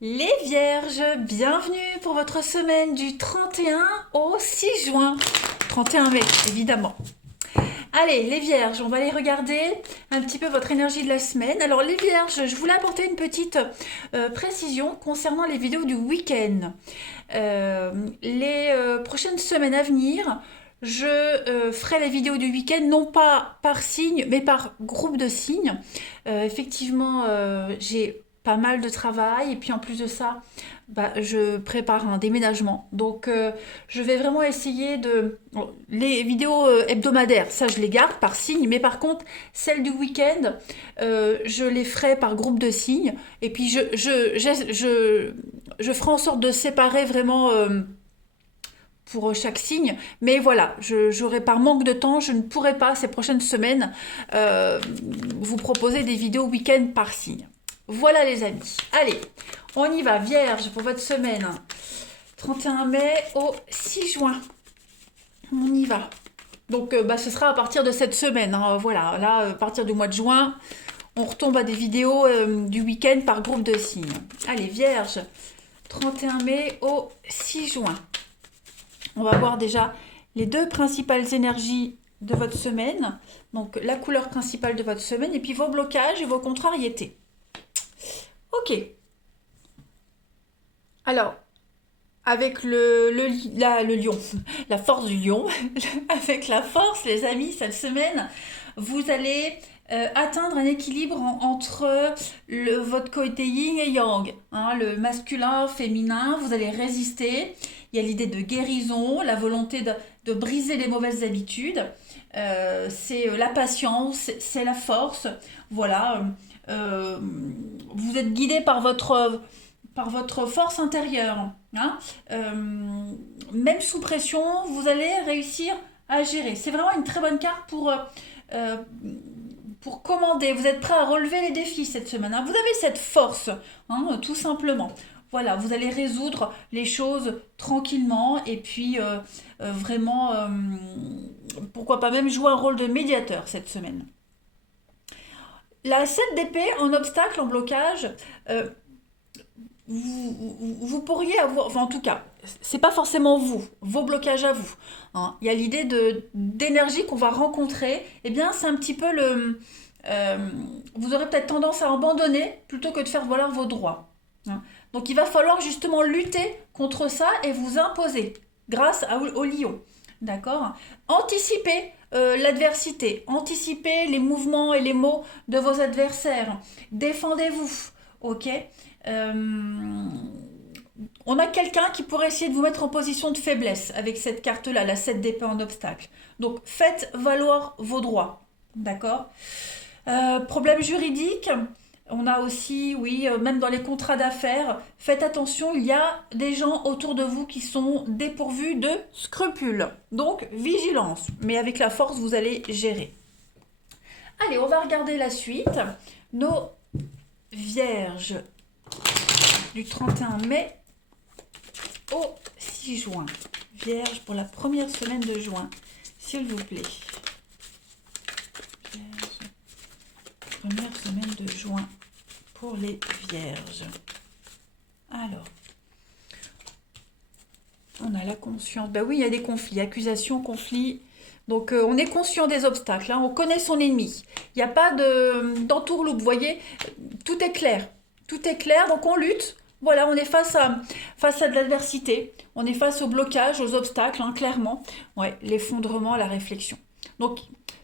Les Vierges, bienvenue pour votre semaine du 31 au 6 juin. 31 mai, évidemment. Allez, les Vierges, on va aller regarder un petit peu votre énergie de la semaine. Alors, les Vierges, je voulais apporter une petite précision concernant les vidéos du week-end. Les prochaines semaines à venir, je ferai les vidéos du week-end non pas par signe, mais par groupe de signes. Effectivement, j'ai pas mal de travail et puis en plus de ça, je prépare un déménagement. Donc je vais vraiment essayer de... Bon, les vidéos hebdomadaires, ça je les garde par signe, mais par contre, celles du week-end, je les ferai par groupe de signes. Et puis je ferai en sorte de séparer vraiment pour chaque signe. Mais voilà, j'aurai par manque de temps, je ne pourrai pas ces prochaines semaines vous proposer des vidéos week-end par signe. Voilà les amis. Allez, on y va. Vierge pour votre semaine. 31 mai au 6 juin. On y va. Donc ce sera à partir de cette semaine. Hein. Voilà, là, à partir du mois de juin, on retombe à des vidéos du week-end par groupe de signes. Allez, Vierge, 31 mai au 6 juin. On va voir déjà les deux principales énergies de votre semaine. Donc la couleur principale de votre semaine et puis vos blocages et vos contrariétés. Ok. Alors, avec le lion, la force du lion, avec la force, les amis, cette semaine, vous allez atteindre un équilibre entre votre côté yin et yang, hein, le masculin, féminin, vous allez résister. Il y a l'idée de guérison, la volonté de briser les mauvaises habitudes. C'est la patience, c'est la force. Voilà. Euh, vous êtes guidé par votre force intérieure. Hein. Même sous pression, vous allez réussir à gérer. C'est vraiment une très bonne carte euh, pour commander. Vous êtes prêt à relever les défis cette semaine. Hein. Vous avez cette force, hein, tout simplement. Voilà, vous allez résoudre les choses tranquillement et puis vraiment, pourquoi pas même jouer un rôle de médiateur cette semaine. La 7 d'épée en obstacle, en blocage, euh, vous pourriez avoir, enfin en tout cas, c'est pas forcément vous, vos blocages à vous. Hein. Il y a l'idée d'énergie qu'on va rencontrer. Eh bien, c'est un petit peu euh, vous aurez peut-être tendance à abandonner plutôt que de faire valoir vos droits. Hein. Donc, il va falloir justement lutter contre ça et vous imposer au lion. D'accord. Anticipez l'adversité, anticipez les mouvements et les mots de vos adversaires. Défendez-vous. Ok. euh, on a quelqu'un qui pourrait essayer de vous mettre en position de faiblesse avec cette carte-là, la 7 d'épée en obstacle. Donc faites valoir vos droits. D'accord. Problème juridique. On a aussi, oui, même dans les contrats d'affaires, faites attention, il y a des gens autour de vous qui sont dépourvus de scrupules. Donc, vigilance. Mais avec la force, vous allez gérer. Allez, on va regarder la suite. Nos vierges du 31 mai au 6 juin. Vierge pour la première semaine de juin, s'il vous plaît. Vierge, première semaine de juin pour les vierges. Alors, on a la conscience. Ben oui, il y a des conflits, accusations, conflits. Donc, on est conscient des obstacles. Hein, on connaît son ennemi. Il n'y a pas d'entourloupe. Vous voyez, tout est clair. Tout est clair, donc on lutte. Voilà, on est face à de l'adversité. On est face au blocage, aux obstacles, hein, clairement. Ouais, l'effondrement, la réflexion. Donc,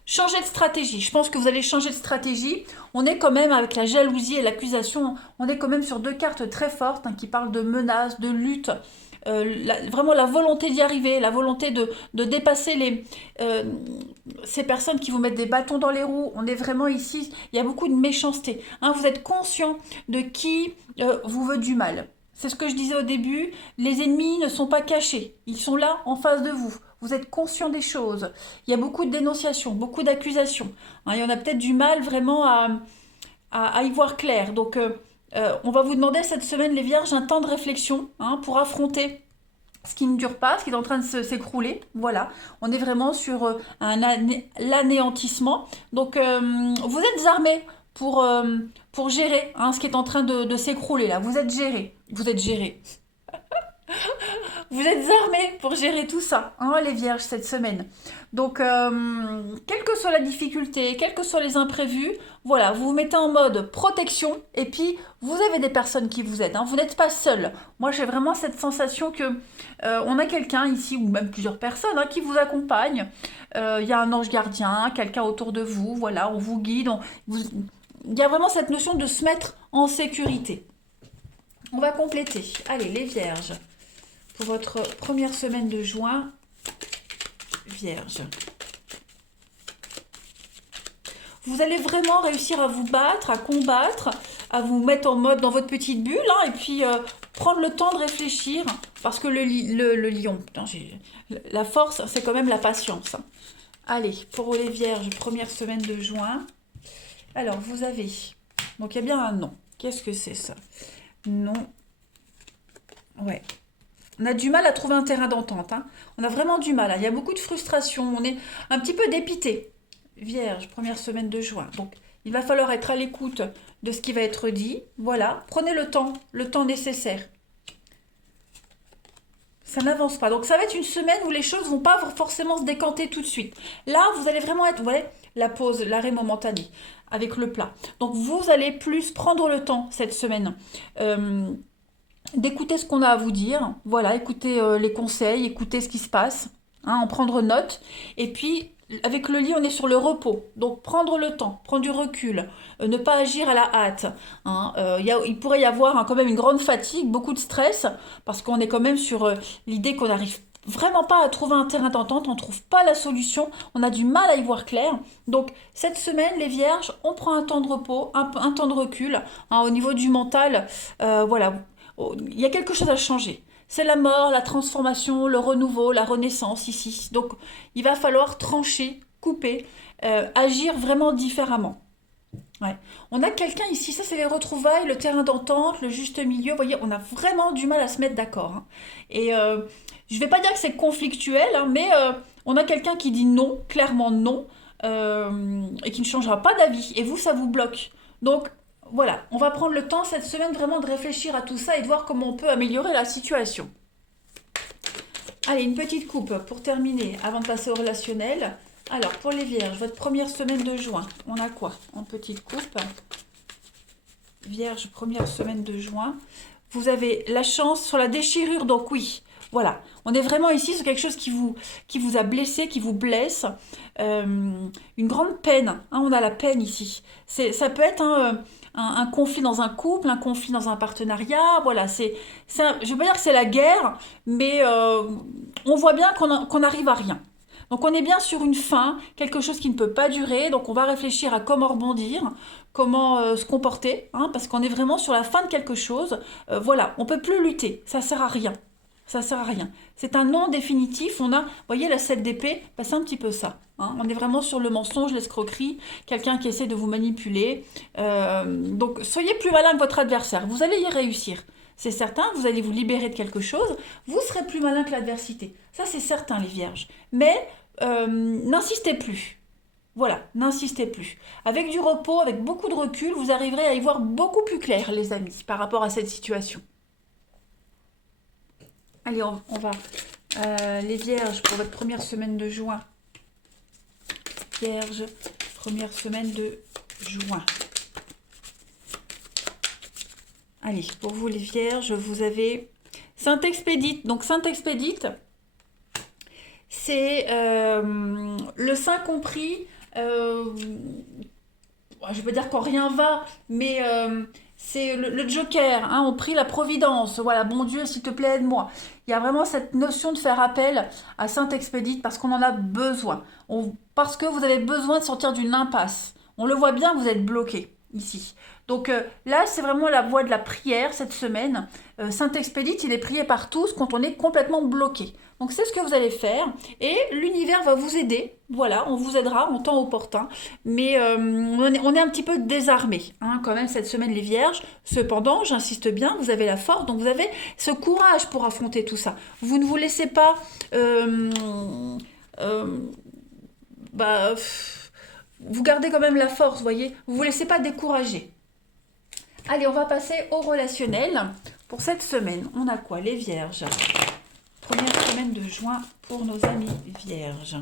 changez de stratégie. Je pense que vous allez changer de stratégie. On est quand même, avec la jalousie et l'accusation, on est quand même sur deux cartes très fortes hein, qui parlent de menaces, de lutte. Vraiment la volonté d'y arriver, la volonté de dépasser ces personnes qui vous mettent des bâtons dans les roues. On est vraiment ici, il y a beaucoup de méchanceté. Hein, vous êtes conscient de qui vous veut du mal. C'est ce que je disais au début, les ennemis ne sont pas cachés, ils sont là en face de vous. Vous êtes conscient des choses. Il y a beaucoup de dénonciations, beaucoup d'accusations. Hein, il y en a peut-être du mal vraiment à y voir clair. Donc, on va vous demander cette semaine, les vierges, un temps de réflexion hein, pour affronter ce qui ne dure pas, ce qui est en train de s'écrouler. Voilà, on est vraiment sur l'anéantissement. Donc, vous êtes armés pour gérer hein, ce qui est en train de s'écrouler là. Vous êtes géré. Vous êtes géré. Vous êtes armés pour gérer tout ça, hein, les vierges, cette semaine. Donc, quelle que soit la difficulté, quels que soient les imprévus, voilà, vous vous mettez en mode protection et puis vous avez des personnes qui vous aident. Hein, vous n'êtes pas seul. Moi, j'ai vraiment cette sensation que on a quelqu'un ici, ou même plusieurs personnes, hein, qui vous accompagnent. Il y a un ange gardien, quelqu'un autour de vous, voilà, on vous guide. Il y a vraiment cette notion de se mettre en sécurité. On va compléter. Allez, les vierges. Pour votre première semaine de juin, vierge. Vous allez vraiment réussir à vous battre, à combattre, à vous mettre en mode dans votre petite bulle, hein, et puis prendre le temps de réfléchir, parce que le lion, putain, la force, c'est quand même la patience. Hein. Allez, pour les vierges, première semaine de juin. Alors, vous avez, donc il y a bien un non. Qu'est-ce que c'est ça? Non. Ouais. On a du mal à trouver un terrain d'entente. Hein. On a vraiment du mal. Hein. Il y a beaucoup de frustration. On est un petit peu dépité. Vierge, première semaine de juin. Donc, il va falloir être à l'écoute de ce qui va être dit. Voilà. Prenez le temps nécessaire. Ça n'avance pas. Donc, ça va être une semaine où les choses vont pas forcément se décanter tout de suite. Là, vous allez vraiment être, vous voyez, la pause, l'arrêt momentané avec le plat. Donc, vous allez plus prendre le temps cette semaine. D'écouter ce qu'on a à vous dire, voilà, écouter les conseils, écouter ce qui se passe, hein, en prendre note. Et puis, avec le lit, on est sur le repos. Donc, prendre le temps, prendre du recul, ne pas agir à la hâte. Hein. Il pourrait y avoir hein, quand même une grande fatigue, beaucoup de stress, parce qu'on est quand même sur l'idée qu'on n'arrive vraiment pas à trouver un terrain d'entente, on ne trouve pas la solution, on a du mal à y voir clair. Donc, cette semaine, les vierges, on prend un temps de repos, un temps de recul. Hein, au niveau du mental, voilà, il y a quelque chose à changer. C'est la mort, la transformation, le renouveau, la renaissance ici. Donc, il va falloir trancher, couper, agir vraiment différemment. Ouais. On a quelqu'un ici, ça c'est les retrouvailles, le terrain d'entente, le juste milieu. Vous voyez, on a vraiment du mal à se mettre d'accord. Hein. Et je ne vais pas dire que c'est conflictuel, hein, mais on a quelqu'un qui dit non, clairement non, et qui ne changera pas d'avis. Et vous, ça vous bloque. Donc, voilà, on va prendre le temps cette semaine vraiment de réfléchir à tout ça et de voir comment on peut améliorer la situation. Allez, une petite coupe pour terminer avant de passer au relationnel. Alors, pour les vierges, votre première semaine de juin, on a quoi en petite coupe? Vierge, première semaine de juin. Vous avez la chance sur la déchirure, donc oui, voilà. On est vraiment ici sur quelque chose qui vous a blessé, qui vous blesse. Une grande peine, hein, on a la peine ici. Ça peut être un conflit dans un couple, un conflit dans un partenariat. Voilà, je ne veux pas dire que c'est la guerre, mais on voit bien qu'on n'arrive à rien. Donc on est bien sur une fin, quelque chose qui ne peut pas durer. Donc on va réfléchir à comment rebondir, comment se comporter, hein, parce qu'on est vraiment sur la fin de quelque chose. Voilà, on peut plus lutter, ça sert à rien. Ça sert à rien. C'est un non définitif. On a, vous voyez, la 7 d'épée, bah, c'est un petit peu ça. Hein. On est vraiment sur le mensonge, l'escroquerie, quelqu'un qui essaie de vous manipuler. Donc soyez plus malin que votre adversaire. Vous allez y réussir. C'est certain, vous allez vous libérer de quelque chose. Vous serez plus malin que l'adversité. Ça, c'est certain, les vierges. Mais n'insistez plus. Voilà, n'insistez plus. Avec du repos, avec beaucoup de recul, vous arriverez à y voir beaucoup plus clair, les amis, par rapport à cette situation. Allez, on va. Les vierges, pour votre première semaine de juin. Vierges, première semaine de juin. Allez, pour vous les vierges, vous avez Saint-Expédite. Donc Saint-Expédite, c'est le saint compris. Je veux dire quand rien va, mais c'est le joker. Hein, on prie la providence. Voilà, bon Dieu, s'il te plaît, aide-moi. Il y a vraiment cette notion de faire appel à Saint-Expédite parce qu'on en a besoin. Parce que vous avez besoin de sortir d'une impasse. On le voit bien, vous êtes bloqué ici. Donc là, c'est vraiment la voie de la prière cette semaine. Saint-Expédite, il est prié par tous quand on est complètement bloqué. Donc c'est ce que vous allez faire et l'univers va vous aider. Voilà, on vous aidera en temps opportun. Mais on est un petit peu désarmé hein, quand même cette semaine les vierges. Cependant, j'insiste bien, vous avez la force, donc vous avez ce courage pour affronter tout ça. Vous ne vous laissez pas... vous gardez quand même la force, vous voyez. Vous ne vous laissez pas décourager. Allez, on va passer au relationnel. Pour cette semaine, on a quoi? Les vierges. Première semaine de juin pour nos amis vierges.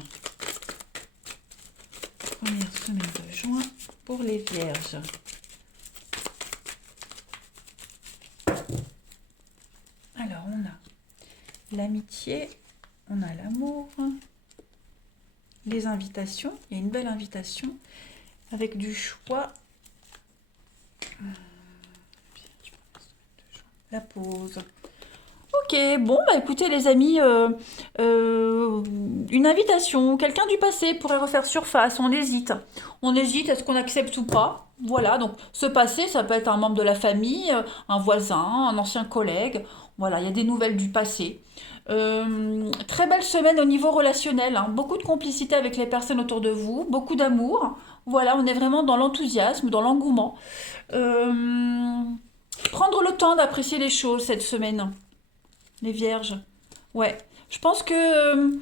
Première semaine de juin pour les vierges. Alors, on a l'amitié, on a l'amour, les invitations. Il y a une belle invitation avec du choix. La pause. Ok, bon, bah écoutez les amis, une invitation, quelqu'un du passé pourrait refaire surface, on hésite. On hésite, est-ce qu'on accepte ou pas? Voilà, donc ce passé, ça peut être un membre de la famille, un voisin, un ancien collègue. Voilà, il y a des nouvelles du passé. Très belle semaine au niveau relationnel, hein. Beaucoup de complicité avec les personnes autour de vous, beaucoup d'amour. Voilà, on est vraiment dans l'enthousiasme, dans l'engouement. Prendre le temps d'apprécier les choses cette semaine. Les vierges. Ouais. Je pense que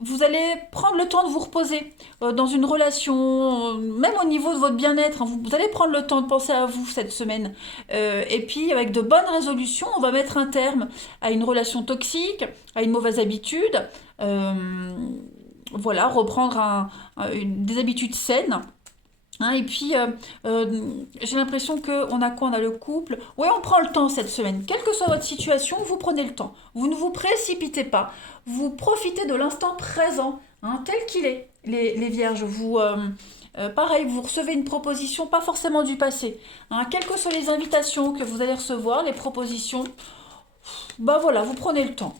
vous allez prendre le temps de vous reposer dans une relation, même au niveau de votre bien-être, hein. Vous allez prendre le temps de penser à vous cette semaine. Et puis, avec de bonnes résolutions, on va mettre un terme à une relation toxique, à une mauvaise habitude. Euh, voilà, reprendre des habitudes saines. Hein, et puis, j'ai l'impression qu'on a quoi? On a le couple. Oui, on prend le temps cette semaine. Quelle que soit votre situation, vous prenez le temps. Vous ne vous précipitez pas. Vous profitez de l'instant présent, hein, tel qu'il est. Les vierges, pareil, vous recevez une proposition, pas forcément du passé. Hein, quelles que soient les invitations que vous allez recevoir, les propositions, bah voilà, vous prenez le temps.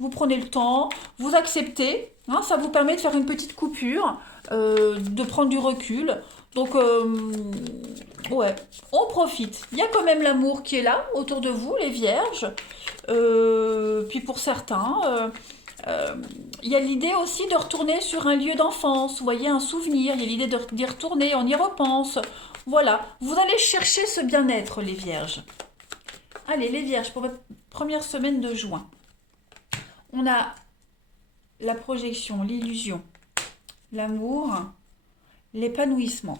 Vous prenez le temps, vous acceptez. Hein, ça vous permet de faire une petite coupure, de prendre du recul. Donc, ouais, on profite. Il y a quand même l'amour qui est là, autour de vous, les vierges. Puis pour certains, il y a l'idée aussi de retourner sur un lieu d'enfance. Vous voyez, un souvenir. Il y a l'idée d'y retourner, on y repense. Voilà, vous allez chercher ce bien-être, les vierges. Allez, les vierges, pour votre première semaine de juin. On a la projection, l'illusion, l'amour, l'épanouissement.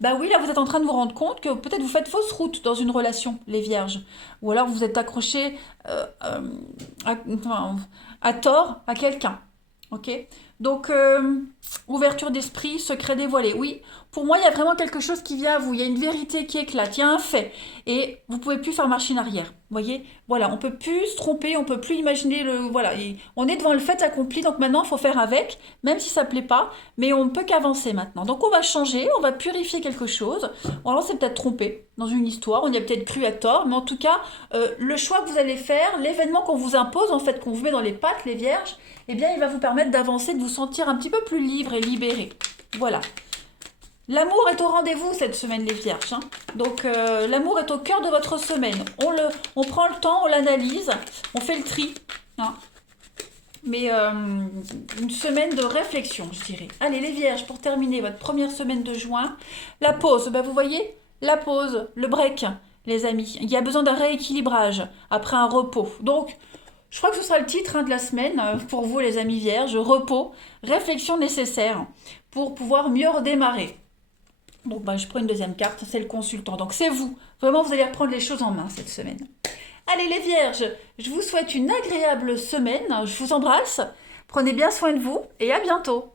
Bah oui, là vous êtes en train de vous rendre compte que peut-être vous faites fausse route dans une relation, les vierges. Ou alors vous êtes accroché à tort à quelqu'un. Ok? Donc, ouverture d'esprit, secret dévoilé. Oui, pour moi, il y a vraiment quelque chose qui vient à vous. Il y a une vérité qui éclate, il y a un fait. Et vous pouvez plus faire machine arrière. Vous voyez? Voilà, on peut plus se tromper, on peut plus imaginer le... Voilà, et on est devant le fait accompli, donc maintenant, il faut faire avec, même si ça plaît pas, mais on ne peut qu'avancer maintenant. Donc, on va changer, on va purifier quelque chose. Ou alors, c'est peut-être trompé dans une histoire, on y a peut-être cru à tort, mais en tout cas, le choix que vous allez faire, l'événement qu'on vous impose, en fait, qu'on vous met dans les pattes, les vierges, eh bien, il va vous permettre d'avancer, de vous sentir un petit peu plus libre et libéré. Voilà. L'amour est au rendez-vous cette semaine, les vierges, hein. Donc, l'amour est au cœur de votre semaine. On prend le temps, on l'analyse, on fait le tri, hein. Mais une semaine de réflexion, je dirais. Allez, les vierges, pour terminer votre première semaine de juin, la pause, bah, vous voyez, la pause, le break, les amis. Il y a besoin d'un rééquilibrage après un repos. Donc, je crois que ce sera le titre, hein, de la semaine pour vous, les amis vierges. Repos, réflexion nécessaire pour pouvoir mieux redémarrer. Donc, bah, je prends une deuxième carte, c'est le consultant. Donc, c'est vous. Vraiment, vous allez reprendre les choses en main cette semaine. Allez, les vierges, je vous souhaite une agréable semaine. Je vous embrasse. Prenez bien soin de vous et à bientôt.